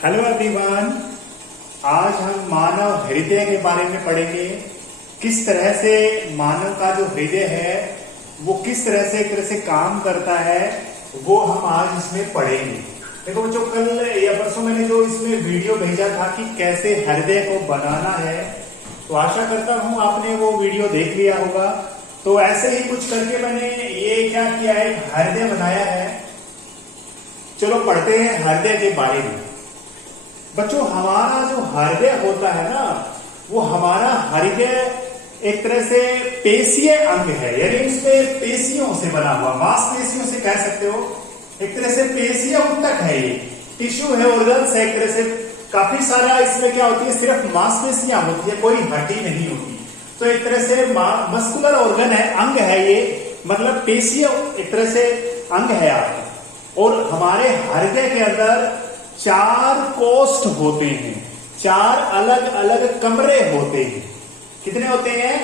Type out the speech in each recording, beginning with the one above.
Hello everyone, आज हम मानव हृदय के बारे में पढ़ेंगे। किस तरह से मानव का जो हृदय है वो किस तरह से एक तरह से काम करता है वो हम आज इसमें पढ़ेंगे। देखो बच्चों, कल या परसों मैंने जो इसमें वीडियो भेजा था कि कैसे हृदय को बनाना है, तो आशा करता हूं आपने वो वीडियो देख लिया होगा। तो ऐसे ही कुछ करके मैंने ये क्या किया है, हृदय बनाया है। चलो पढ़ते हैं हृदय के बारे में। बच्चों, हमारा जो हृदय होता है ना, वो हमारा हृदय एक तरह से पेशीय अंग है, यानी इसमें पेशियों से बना हुआ, मांसपेशियों से कह सकते हो। एक तरह से पेशीय ऊतक है, ये टिश्यू है, ऑर्गन्स है। एक तरह से काफी सारा इसमें क्या होती है, सिर्फ मांसपेशियां होती है, कोई हड्डी नहीं होती। तो एक तरह से मस्कुलर ऑर्गन है, अंग है ये, मतलब पेशीय एक तरह से अंग है आपका। और हमारे हृदय के अंदर 4 कोष्ठ होते हैं, 4 अलग अलग कमरे होते हैं। कितने होते हैं?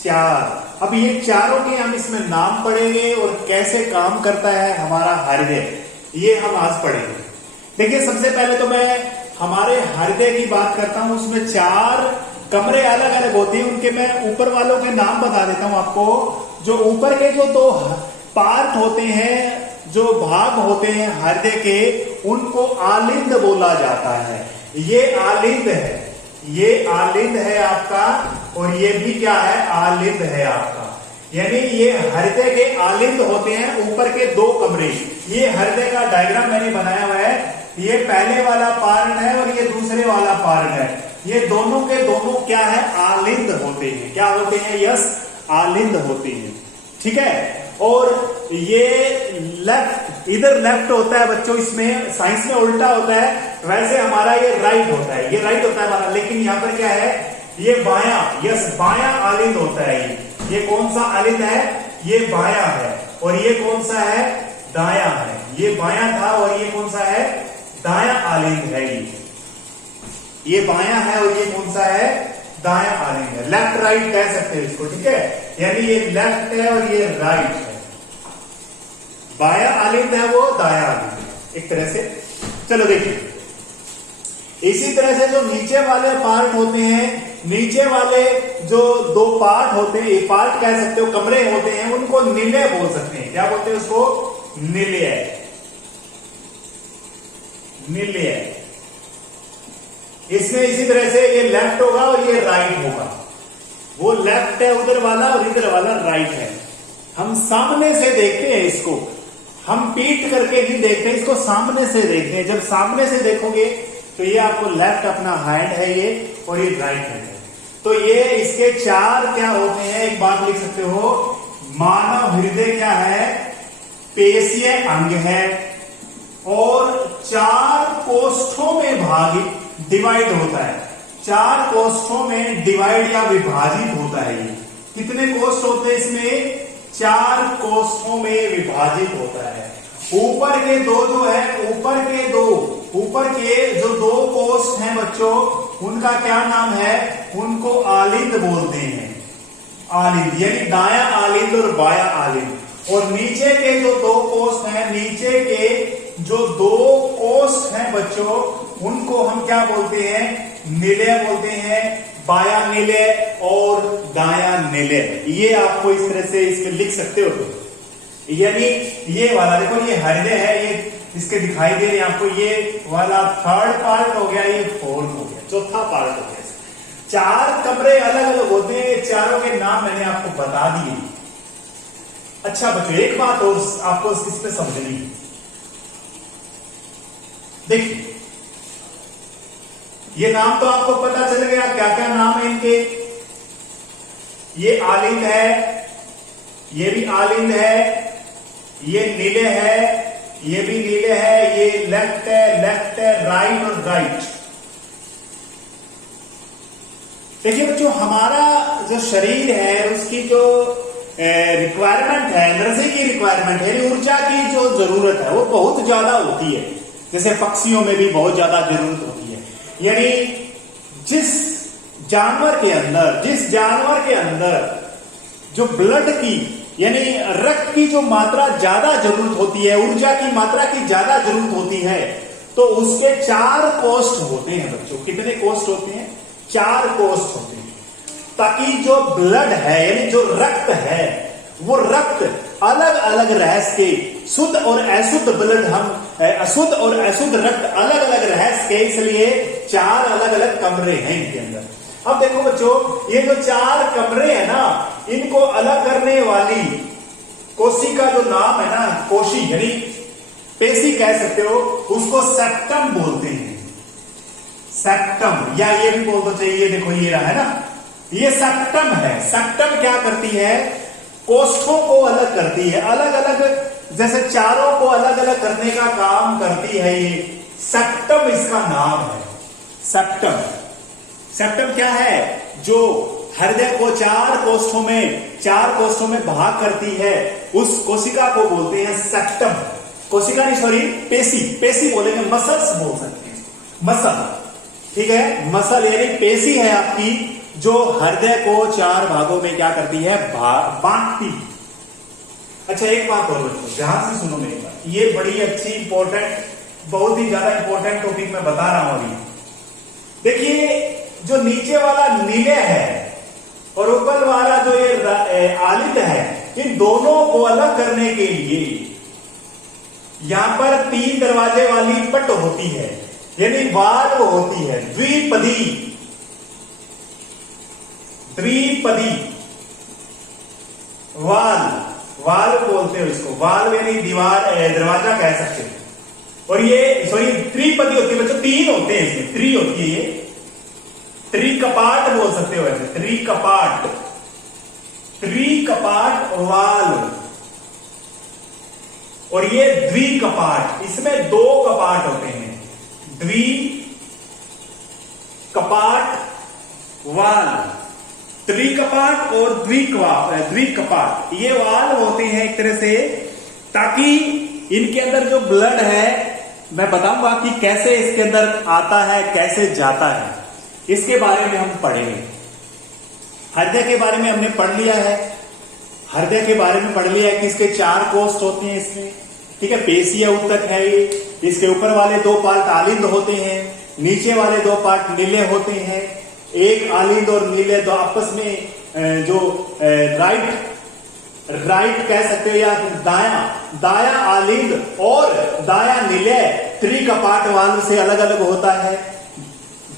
4। अब ये चारों के हम इसमें नाम पढ़ेंगे और कैसे काम करता है हमारा हृदय, ये हम आज पढ़ेंगे। देखिए, सबसे पहले तो मैं हमारे हृदय की बात करता हूं। उसमें 4 कमरे अलग अलग होते हैं, उनके मैं ऊपर वालों के नाम बता देता हूं आपको। जो ऊपर के जो 2 पार्ट होते हैं, जो भाग होते हैं हृदय के, उनको आलिंद बोला जाता है। ये आलिंद है, ये आलिंद है आपका, और ये भी क्या है, आलिंद है आपका। यानी ये हृदय के आलिंद होते हैं, ऊपर के 2 कमरे। ये हृदय का डायग्राम मैंने बनाया हुआ है। ये पहले वाला पार्ट है और ये दूसरे वाला पार्ट है। ये दोनों के दोनों क्या है, आलिंद होते हैं। क्या होते हैं? यस, आलिंद होते हैं। ठीक है। और ये लेफ्ट, इधर लेफ्ट होता है बच्चों, इसमें साइंस में उल्टा होता है, वैसे हमारा ये राइट होता है, ये राइट होता है हमारा। लेकिन यहाँ पर क्या है, ये बायां, यस, बायां आलिंद होता है। ये कौन सा आलिंद है? ये बायां है। और ये कौन सा है? दायां है। ये बायां था और ये कौन सा है? दायां आलिंद है। ये बायां है और ये कौन सा है? दायां आलिंद है। लेफ्ट राइट कह सकते हैं इसको, ठीक है। यानी ये लेफ्ट है और ये राइट है। बायां आलिंद है वो, दायां आलिंद, एक तरह से। चलो देखिए, इसी तरह से जो नीचे वाले पार्ट होते हैं, नीचे वाले जो 2 पार्ट होते हैं, ये पार्ट कह सकते हो, कमरे होते हैं, उनको निलय बोल सकते हैं। क्या बोलते हैं उसको? निलय। निलय। इसमें इसी तरह से ये लेफ्ट होगा और ये राइट होगा। वो लेफ्ट है उधर वाला और इधर वाला राइट है। हम सामने से देखते हैं इसको, हम पीट करके नहीं देखते, इसको सामने से देखते हैं। जब सामने से देखोगे तो ये आपको लेफ्ट अपना हैंड है ये, और ये राइट हैंड है। तो ये इसके 4 क्या होते हैं, एक बात लिख सकते हो, मानव हृदय क्या है, पेशीय अंग है, और 4 कोष्ठों में भागित, डिवाइड होता है। 4 कोष्ठों में डिवाइड या विभाजित होता है। ये कितने कोष्ठ होते हैं इसमें? 4 कोष्ठों में विभाजित होता है। ऊपर के 2 जो है, ऊपर के 2 कोष्ठ हैं बच्चों, उनका क्या नाम है? उनको आलिंद बोलते हैं। आलिंद यानी दायां आलिंद और बायां आलिंद। और नीचे के जो 2 कोष्ठ हैं, नीचे के जो 2 कोष्ठ हैं बच्चों, उनको हम क्या बोलते हैं? निलय बोलते हैं। बायां निलय और दायां निलय। ये आपको इस तरह से इसमें लिख सकते हो। तो यानी ये वाला देखो, ये हृदय है, ये इसके दिखाई दे रहे हैं आपको। ये वाला 3rd पार्ट हो गया, ये 4th हो गया, 4था पार्ट हो गया। 4 कमरे अलग अलग होते हैं। ये चारों के नाम मैंने आपको बता दिए। अच्छा बच्चों, एक बात और आपको इसमें समझनी है। देखिए, ये नाम तो आपको पता चल गया, क्या क्या नाम है इनके। ये आलिंद है, ये भी आलिंद है, ये नीले है, ये भी नीले है, ये लेफ्ट है, राइट और राइट। देखिए बच्चों, हमारा जो शरीर है उसकी जो रिक्वायरमेंट है, एनर्जी की रिक्वायरमेंट है, ऊर्जा की जो जरूरत है वो बहुत ज्यादा होती है। जैसे पक्षियों में भी बहुत ज्यादा जरूरत होती है। यानी जिस जानवर के अंदर जो ब्लड की यानी रक्त की जो मात्रा ज्यादा जरूरत होती है, ऊर्जा की मात्रा की ज्यादा जरूरत होती है, तो उसके 4 कोष्ठ होते हैं बच्चों। कितने कोष्ठ होते हैं? 4 कोष्ठ होते हैं, ताकि जो ब्लड है यानी जो रक्त है वो रक्त अलग अलग रह सके। शुद्ध और अशुद्ध ब्लड अशुद्ध और अशुद्ध रक्त अलग अलग रह सके, इसलिए 4 अलग अलग कमरे हैं इनके अंदर। अब देखो बच्चों, ये जो 4 कमरे हैं ना, इनको अलग करने वाली कोशिका जो नाम है ना, कोशी यानी पेशी कह सकते हो, उसको सेप्टम बोलते हैं। सेप्टम, या ये भी बोल दो चाहिए। देखो ये रहा है ना, ये सेप्टम है। सेप्टम क्या करती है? कोष्ठों को अलग करती है, अलग अलग, जैसे चारों को अलग अलग करने का काम करती है ये। सेप्टम इसका नाम है। सेप्टम, सेप्टम क्या है? जो हृदय को 4 कोष्ठों में भाग करती है, उस कोशिका को बोलते हैं सेप्टम। कोशिका नहीं, सॉरी, पेशी। पेशी बोलेंगे, मसल्स बोल सकते हैं, मसल। ठीक है, मसल यानी पेशी है आपकी, जो हृदय को 4 भागों में क्या करती है? बांटती। अच्छा, एक बात और बच्चों, ध्यान से सुनो मेरी बात। ये बड़ी अच्छी इंपॉर्टेंट, बहुत ही ज्यादा इंपॉर्टेंट टॉपिक मैं बता रहा हूं अभी। देखिए, जो नीचे वाला नीले है और ऊपर वाला जो ये आलिंद है, इन दोनों को अलग करने के लिए यहां पर 3 दरवाजे वाली पट होती है, यानी वाल्व होती है। द्विपदी वाल्व बोलते हो इसको। वाल्व यानी दीवार, दरवाजा कह सकते हो। और ये सॉरी त्रिपदी होती है बच्चों, 3 होते हैं इसमें, 3 होती है ये। त्रिकपाट बोल सकते हो ऐसे, त्रिकपाट वाल्व। और ये द्विकपाट, इसमें 2 कपाट होते हैं। द्विकपाट वाल्व, त्रिकपाट और द्विकपाट, ये वाल्व होते हैं एक तरह से, ताकि इनके अंदर जो ब्लड है, मैं बताऊंगा कि कैसे इसके अंदर आता है, कैसे जाता है, इसके बारे में हम पढ़ेंगे। हृदय के बारे में हमने पढ़ लिया है, हृदय के बारे में पढ़ लिया है कि इसके 4 कोष्ठ होते हैं इसमें। ठीक है, पेशीय ऊतक है ये। इसके ऊपर वाले 2 पार्ट आलिंद होते हैं, नीचे वाले 2 पार्ट नीले होते हैं। एक आलिंद और नीले तो आपस में जो राइट कह सकते हो, या दाया आलिंद और दाया नीले त्रिकपाट वाल्व से अलग अलग होता है।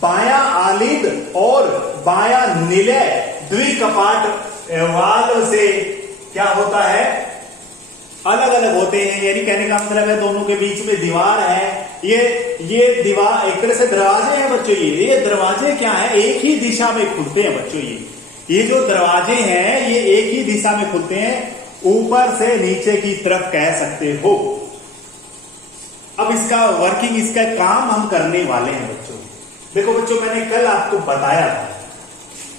बाया आलिंद और बाया नीले द्विकपाट वाल्व से क्या होता है? अलग अलग होते हैं। यानी कहने का मतलब है दोनों के बीच में दीवार है। ये दीवार एक तरह से दरवाजे हैं बच्चों। ये दरवाजे क्या है? एक ही दिशा में खुलते हैं बच्चों। ये जो दरवाजे हैं ये एक ही दिशा में खुलते हैं, ऊपर से नीचे की तरफ कह सकते हो। अब इसका वर्किंग, इसका काम हम करने वाले हैं बच्चों। देखो बच्चों, मैंने कल आपको बताया था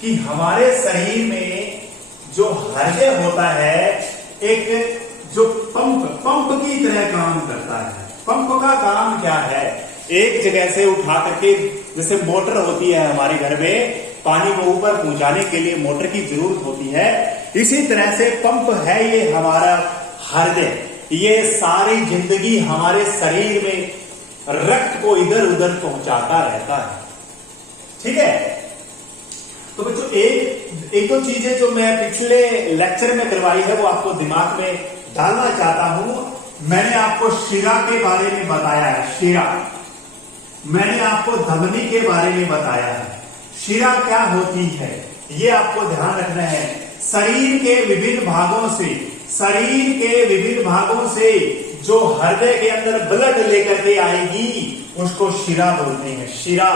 कि हमारे शरीर में जो हृदय होता है, एक जो पंप की तरह काम करता है। पंप का काम क्या है? एक जगह से उठा करके, जैसे मोटर होती है हमारे घर में, पानी को ऊपर पहुंचाने के लिए मोटर की जरूरत होती है, इसी तरह से पंप है ये हमारा हृदय। ये सारी जिंदगी हमारे शरीर में रक्त को इधर उधर पहुंचाता रहता है। ठीक है, तो बच्चों एक दो चीजें जो मैं पिछले लेक्चर में करवाई है वो आपको दिमाग में डालना चाहता हूं। मैंने आपको शिरा के बारे में बताया है, शिरा। मैंने आपको धमनी के बारे में बताया है। शिरा क्या होती है ये आपको ध्यान रखना है। शरीर के विभिन्न भागों से जो हृदय के अंदर ब्लड लेकर के आएगी उसको शिरा बोलते हैं। शिरा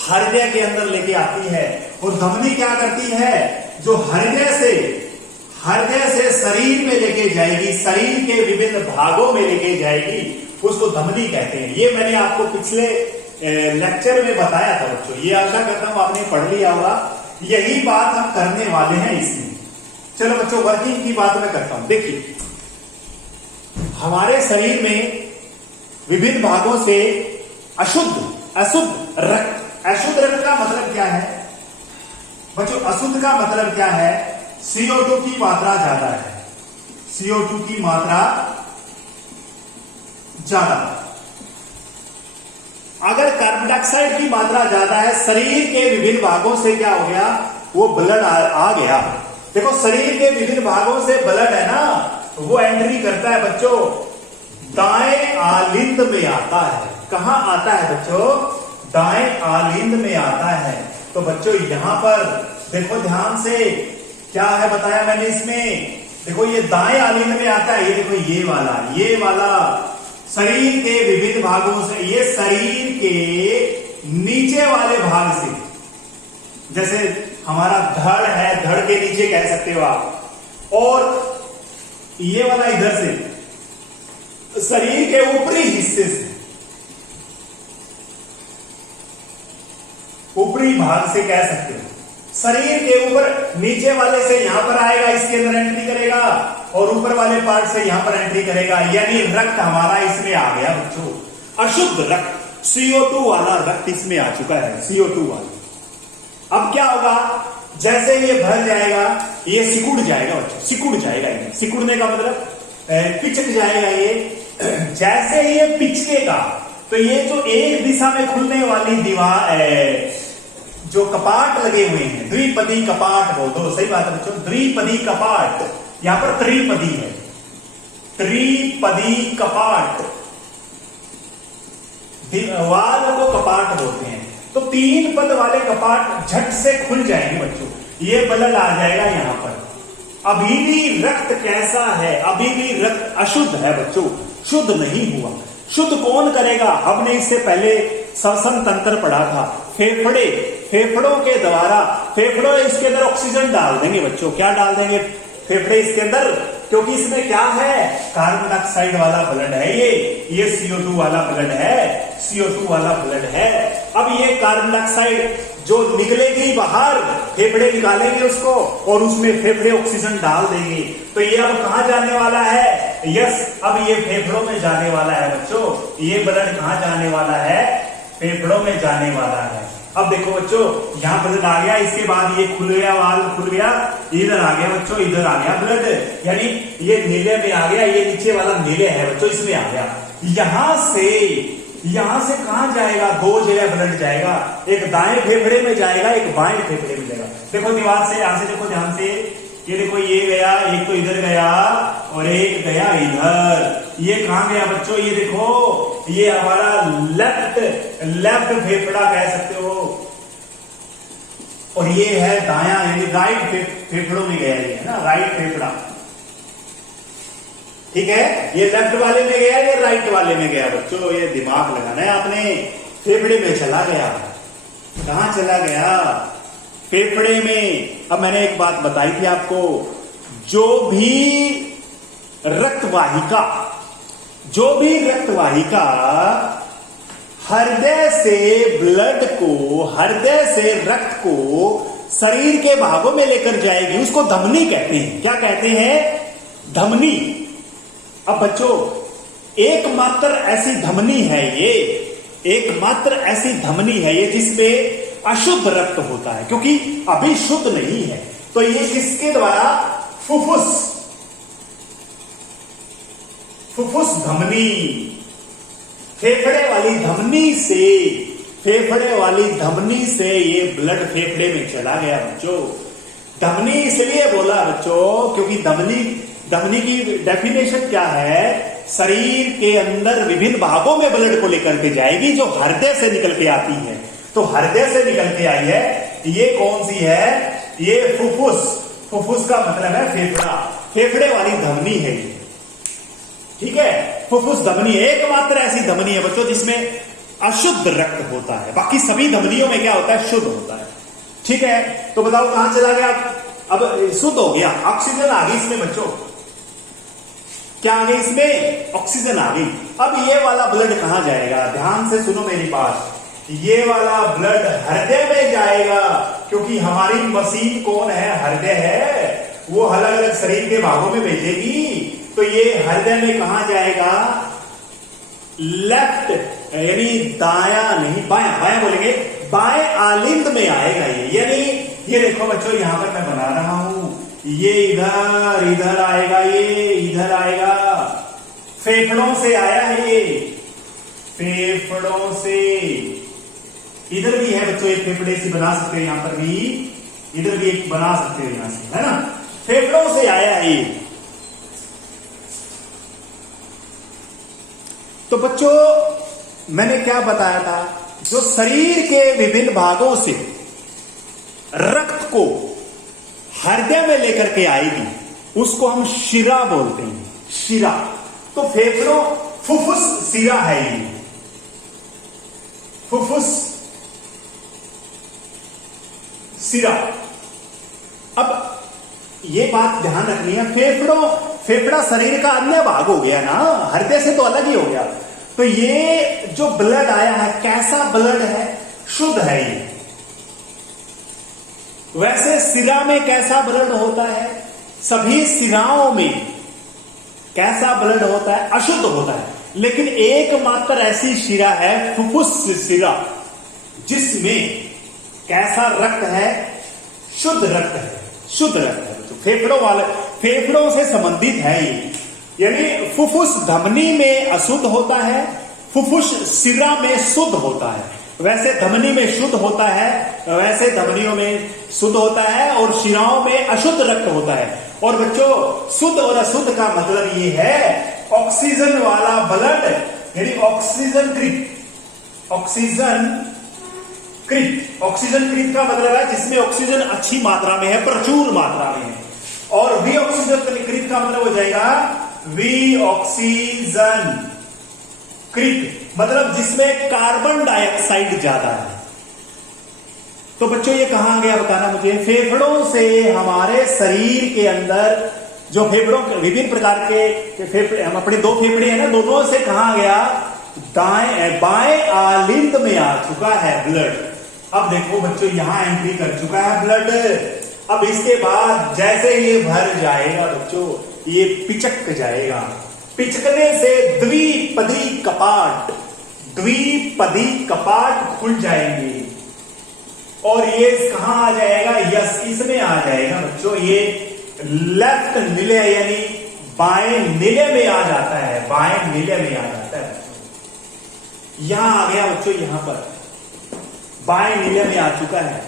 हृदय के अंदर लेके आती है। और धमनी क्या करती है? जो हृदय से शरीर में लेके जाएगी, शरीर के विभिन्न भागों में लेके जाएगी, उसको धमनी कहते हैं। ये मैंने आपको पिछले लेक्चर में बताया था बच्चों। ये आशा करता हूं आपने पढ़ लिया होगा। यही बात हम करने वाले हैं इसमें। चलो बच्चों, वर्किंग की बात मैं करता हूं। देखिए, हमारे शरीर में विभिन्न भागों से अशुद्ध रक्त का मतलब क्या है बच्चों? अशुद्ध का मतलब क्या है? CO2 की मात्रा ज्यादा है। CO2 की मात्रा ज्यादा। अगर कार्बन डाइऑक्साइड की मात्रा ज्यादा है, शरीर के विभिन्न भागों से क्या हो गया, वो ब्लड आ गया। देखो शरीर के विभिन्न भागों से ब्लड है ना, वो एंट्री करता है बच्चों, दाएं आलिंद में आता है। कहां आता है बच्चों, दाएं आलिंद में आता है। तो बच्चों यहां पर देखो ध्यान से, क्या है बताया मैंने इसमें, देखो ये दाएं आलिंद में आता है। ये देखो ये वाला शरीर के विभिन्न भागों से, ये शरीर के नीचे वाले भाग से, जैसे हमारा धड़ है, धड़ के नीचे कह सकते हो आप, और ये वाला इधर से, शरीर के ऊपरी हिस्से से, ऊपरी भाग से कह सकते हो। शरीर के ऊपर नीचे वाले से यहां पर आएगा, इसके अंदर एंट्री करेगा, और ऊपर वाले पार्ट से यहां पर एंट्री करेगा। यानी रक्त हमारा इसमें आ गया बच्चों, अशुद्ध रक्त, CO2 वाला रक्त इसमें आ चुका है, CO2 वाला। अब क्या होगा, जैसे ये भर जाएगा, ये सिकुड़ जाएगा बच्चों, सिकुड़ जाएगा। ये सिकुड़ने का मतलब पिचक जाएगा। ये जैसे ये पिचकेगा, तो ये जो एक दिशा में खुलने वाली दीवार, जो कपाट लगे हुए हैं, द्विपदी कपाट बोल दो, सही बात है बच्चों, द्विपदी कपाट, यहां पर त्रिपदी है, त्रिपदी कपाट, दीवार को कपाट बोलते हैं। तो 3 पद वाले कपाट झट से खुल जाएंगे बच्चों, ये ब्लड आ जाएगा यहां पर। अभी भी रक्त कैसा है, अभी भी रक्त अशुद्ध है बच्चों, शुद्ध नहीं हुआ। शुद्ध कौन करेगा, हमने इससे पहले श्वसन तंत्र पढ़ा था, फेफड़े, फेफड़ों के द्वारा, फेफड़ों इसके अंदर ऑक्सीजन डाल देंगे बच्चों। क्या डाल देंगे फेफड़े इसके अंदर, क्योंकि इसमें क्या है, कार्बन डाइऑक्साइड वाला ब्लड है, ये CO2 वाला ब्लड है, CO2 वाला ब्लड है। अब ये कार्बन डाइऑक्साइड जो निकलेगी बाहर, फेफड़े निकालेंगे उसको, और उसमें फेफड़े ऑक्सीजन डाल देंगे। तो ये अब कहां जाने वाला है, यस, अब ये फेफड़ों में जाने वाला है बच्चों। ये ब्लड कहां जाने वाला है, फेफड़ों में जाने वाला है। अब देखो बच्चों, यहां ब्लड आ गया, इसके बाद ये खुल गया, वाल खुल गया, इधर आ गया बच्चों, इधर आ गया ब्लड, यानी ये नीले में आ गया, ये नीचे वाला नीले है बच्चों, इसमें आ गया। यहां से कहां जाएगा, 2 जगह ब्लड जाएगा, एक दाएं फेफड़े में जाएगा, एक बाएं फेफड़े में जाएगा। देखो दीवार से, यहां से देखो ध्यान से, ये देखो ये गया, एक तो इधर गया और एक गया इधर। ये कहां गया बच्चों, ये देखो, ये हमारा लेफ्ट फेफड़ा कह सकते हो, और ये है दायां, यानी राइट फेफड़ों में गया, ये है ना राइट फेफड़ा, ठीक है। ये लेफ्ट वाले में गया, ये राइट वाले में गया बच्चों, ये दिमाग लगाना है आपने। फेफड़े में चला गया, कहां चला गया, फेफड़े में। अब मैंने एक बात बताई थी आपको, जो भी रक्तवाहिका हृदय से ब्लड को, हृदय से रक्त को शरीर के भागों में लेकर जाएगी, उसको धमनी कहते हैं। क्या कहते हैं, धमनी। अब बच्चों एकमात्र ऐसी धमनी है ये, एकमात्र ऐसी धमनी है ये जिसमें अशुद्ध रक्त होता है, क्योंकि अभी शुद्ध नहीं है। तो ये किसके द्वारा, फुफ्फुस धमनी, फेफड़े वाली धमनी से ये ब्लड फेफड़े में चला गया बच्चों। धमनी इसलिए बोला बच्चों, क्योंकि धमनी की डेफिनेशन क्या है, शरीर के अंदर विभिन्न भागों में ब्लड को लेकर के जाएगी, जो हृदय से निकल के आती है। तो हृदय से निकल के आई है, ये कौन सी है, ये फुफ्फुस का मतलब है फेफड़ा, फेफड़े वाली धमनी है ये, ठीक है। फुफ्फुस धमनी एकमात्र ऐसी धमनी है बच्चों जिसमें अशुद्ध रक्त होता है, बाकी सभी धमनियों में क्या होता है, शुद्ध होता है, ठीक है। तो बताओ कहां चला गया, अब शुद्ध हो गया, ऑक्सीजन आ गई इसमें बच्चों, क्या आ गई इसमें, ऑक्सीजन आ गई। अब ये वाला ब्लड कहां जाएगा, ध्यान से सुनो मेरी बात, ये वाला ब्लड हृदय में जाएगा, क्योंकि हमारी मशीन कौन है, हृदय है, वो अलग अलग शरीर के भागों में भेजेगी। तो ये हृदय में कहां जाएगा, लेफ्ट, यानी दाया नहीं, बायां बोलेंगे, बाएं आलिंद में आएगा ये। यानी ये देखो बच्चों, यहां पर मैं बना रहा हूं, ये इधर आएगा, ये इधर आएगा, फेफड़ों से आया है ये, फेफड़ों से। इधर भी है बच्चों, एक फेफड़े से बना सकते हो, यहां पर भी, इधर भी एक बना सकते हो यहां से, है ना। फेफड़ों से आया है ये। तो बच्चों मैंने क्या बताया था, जो शरीर के विभिन्न भागों से रक्त को हृदय में लेकर के आएगी उसको हम शिरा बोलते हैं, शिरा। तो फेफड़ों, फुफ्फुस शिरा है ये, फुफ्फुस शिरा। अब ये बात ध्यान रखनी है, फेफड़ा शरीर का अन्य भाग हो गया ना, हृदय से तो अलग ही हो गया। तो ये जो ब्लड आया है, कैसा ब्लड है, शुद्ध है ये। वैसे सिरा में कैसा ब्लड होता है, सभी सिराओं में कैसा ब्लड होता है, अशुद्ध होता है। लेकिन एकमात्र ऐसी शिरा है फुफ्फुस शिरा, जिसमें कैसा रक्त है, शुद्ध रक्त है, शुद्ध रक्त है। तो फेफड़ों से संबंधित है ये, यानी फुफ्फुस धमनी में अशुद्ध होता है, फुफ्फुस शिरा में शुद्ध होता है। वैसे धमनी में शुद्ध होता है, वैसे धमनियों में शुद्ध होता है, और शिराओं में अशुद्ध रक्त होता है। और बच्चों शुद्ध और अशुद्ध का मतलब ये है, ऑक्सीजन वाला ब्लड यानी ऑक्सीजन कृत, ऑक्सीजन कृत का मतलब है जिसमें ऑक्सीजन अच्छी मात्रा में है, प्रचुर मात्रा में है। और वी ऑक्सीजन कृत का मतलब हो जाएगा वी ऑक्सीजन कृत, मतलब जिसमें कार्बन डाइऑक्साइड ज्यादा है। तो बच्चों ये कहां गया बताना मुझे। फेफड़ों से हमारे शरीर के अंदर जो फेफड़ों के विभिन्न प्रकार के फेफड़े, हम अपने दो फेफड़े हैं ना, दोनों से कहां गया, बाएं आलिंद में आ चुका है ब्लड। अब देखो बच्चों यहां एंट्री कर चुका है ब्लड। अब इसके बाद जैसे ये भर जाएगा बच्चों, ये पिचक जाएगा। पिचकने से द्विपदी कपाट खुल जाएंगे, और ये कहां आ जाएगा, यस इसमें आ जाएगा बच्चों। ये लेफ्ट नीले यानी बाएं नीले में आ जाता है, बाएं नीले में आ जाता है। यहां आ गया बच्चों, यहां पर बाएं नीले में आ चुका है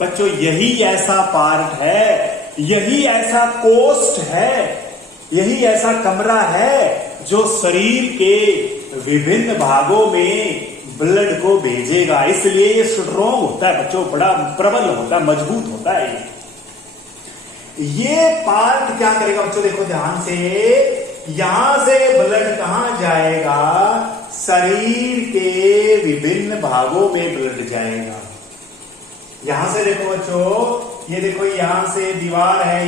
बच्चों। यही ऐसा पार्ट है, यही ऐसा कोष्ठ है, यही ऐसा कमरा है जो शरीर के विभिन्न भागों में ब्लड को भेजेगा। इसलिए ये स्ट्रॉन्ग होता है बच्चों, बड़ा प्रबल होता है, मजबूत होता है। ये पार्ट क्या करेगा बच्चों, देखो ध्यान से, यहां से ब्लड कहां जाएगा, शरीर के विभिन्न भागों में ब्लड जाएगा। यहां से देखो बच्चों, ये देखो यहां से दीवार है,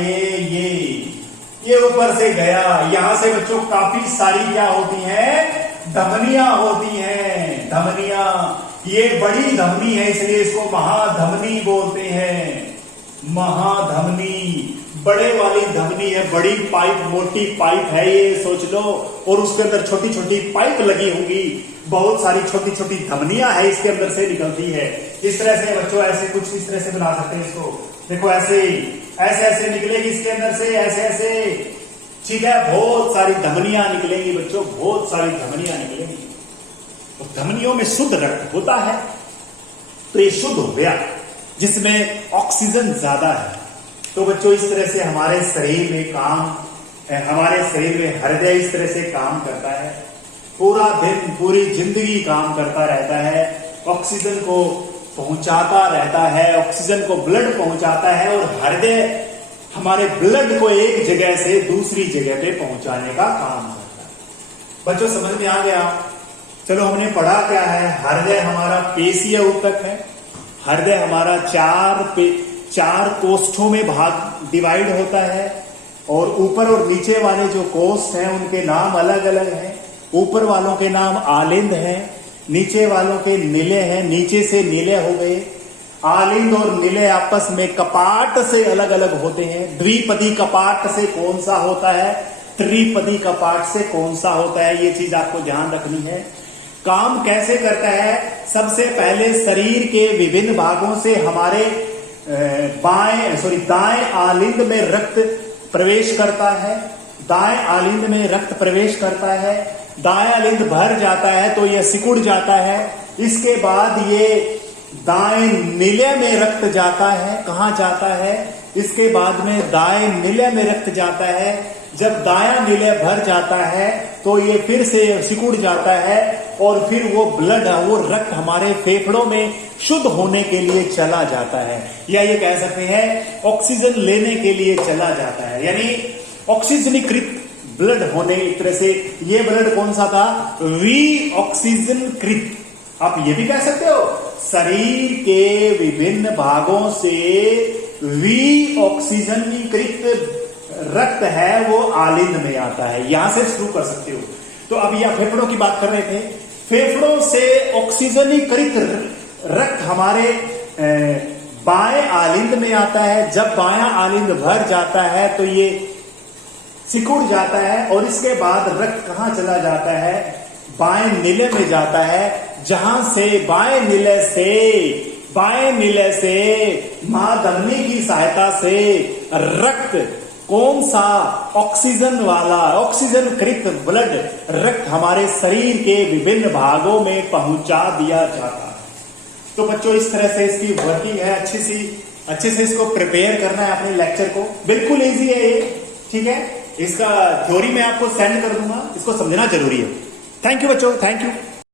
ये ऊपर से गया। यहां से बच्चों काफी सारी क्या होती हैं, धमनियां होती हैं, धमनियां। ये बड़ी धमनी है इसलिए इसको महाधमनी बोलते हैं, महाधमनी। बड़े वाली धमनी है, बड़ी पाइप, मोटी पाइप है ये, सोच लो। और उसके अंदर छोटी छोटी पाइप लगी होंगी, बहुत सारी छोटी छोटी धमनियां है इसके अंदर से निकलती है। इस तरह से बच्चों, ऐसे कुछ इस तरह से बना सकते हैं इसको। देखो ऐसे ऐसे निकलेगी इसके अंदर से, ऐसे, ठीक है। बहुत सारी धमनियां निकलेंगी बच्चों, बहुत सारी धमनियां निकलेंगी। तो धमनियों में शुद्ध रक्त होता है, तो ये शुद्ध हो गया, जिसमें ऑक्सीजन ज्यादा है। तो बच्चों इस तरह से हमारे शरीर में हमारे शरीर में हृदय इस तरह से काम करता है। पूरा दिन, पूरी जिंदगी काम करता रहता है, ऑक्सीजन को पहुंचाता रहता है, ऑक्सीजन को ब्लड पहुंचाता है। और हृदय हमारे ब्लड को एक जगह से दूसरी जगह पे पहुंचाने का काम करता है। बच्चों समझ में आ गया। चलो हमने पढ़ा क्या है, हृदय हमारा पेशीय ऊतक है। हृदय हमारा चार कोष्ठों में डिवाइड होता है, और ऊपर और नीचे वाले जो कोष्ठ हैं उनके नाम अलग अलग हैं। ऊपर वालों के नाम आलिंद हैं, नीचे वालों के नीले हैं, नीचे से नीले हो गए। आलिंद और नीले आपस में कपाट से अलग अलग होते हैं। द्विपदी कपाट से कौन सा होता है, त्रिपदी कपाट से कौन सा होता है, ये चीज आपको ध्यान रखनी है। काम कैसे करता है, सबसे पहले शरीर के विभिन्न भागों से हमारे दाएं आलिंद में रक्त प्रवेश करता है, दाएं आलिंद में रक्त प्रवेश करता है। दायां लिंग भर जाता है तो यह सिकुड़ जाता है। इसके बाद ये दाएं निलय में रक्त जाता है। कहां जाता है? इसके बाद में दाएं निलय में रक्त जाता है। जब दायां निलय भर जाता है तो ये फिर से सिकुड़ जाता है और फिर वो ब्लड, वो रक्त हमारे फेफड़ों में शुद्ध होने के लिए चला जाता है, या ये कह सकते हैं ऑक्सीजन लेने के लिए चला जाता है, यानी ऑक्सीजनीकृत ब्लड होने। एक तरह से ये ब्लड कौन सा था? वी ऑक्सीजनकृत। आप ये भी कह सकते हो शरीर के विभिन्न भागों से वी ऑक्सीजनीकृत रक्त है वो आलिंद में आता है। यहां से शुरू कर सकते हो। तो अब यह फेफड़ों की बात कर रहे थे। फेफड़ों से ऑक्सीजनीकृत रक्त हमारे बाएं आलिंद में आता है। जब बायां आलिंद भर जाता है तो ये सिकुड़ जाता है और इसके बाद रक्त कहां चला जाता है? बाएं निलय में जाता है, जहां से बाएं निलय से मां धमनी की सहायता से रक्त, कौन सा? ऑक्सीजन वाला, ऑक्सीजनकृत ब्लड रक्त हमारे शरीर के विभिन्न भागों में पहुंचा दिया जाता है। तो बच्चों इस तरह से इसकी वर्किंग है। अच्छे से इसको प्रिपेयर करना है अपने लेक्चर को। बिल्कुल इजी है ये, ठीक है। इसका थ्योरी मैं आपको सेंड कर दूंगा, इसको समझना जरूरी है। थैंक यू बच्चों, थैंक यू।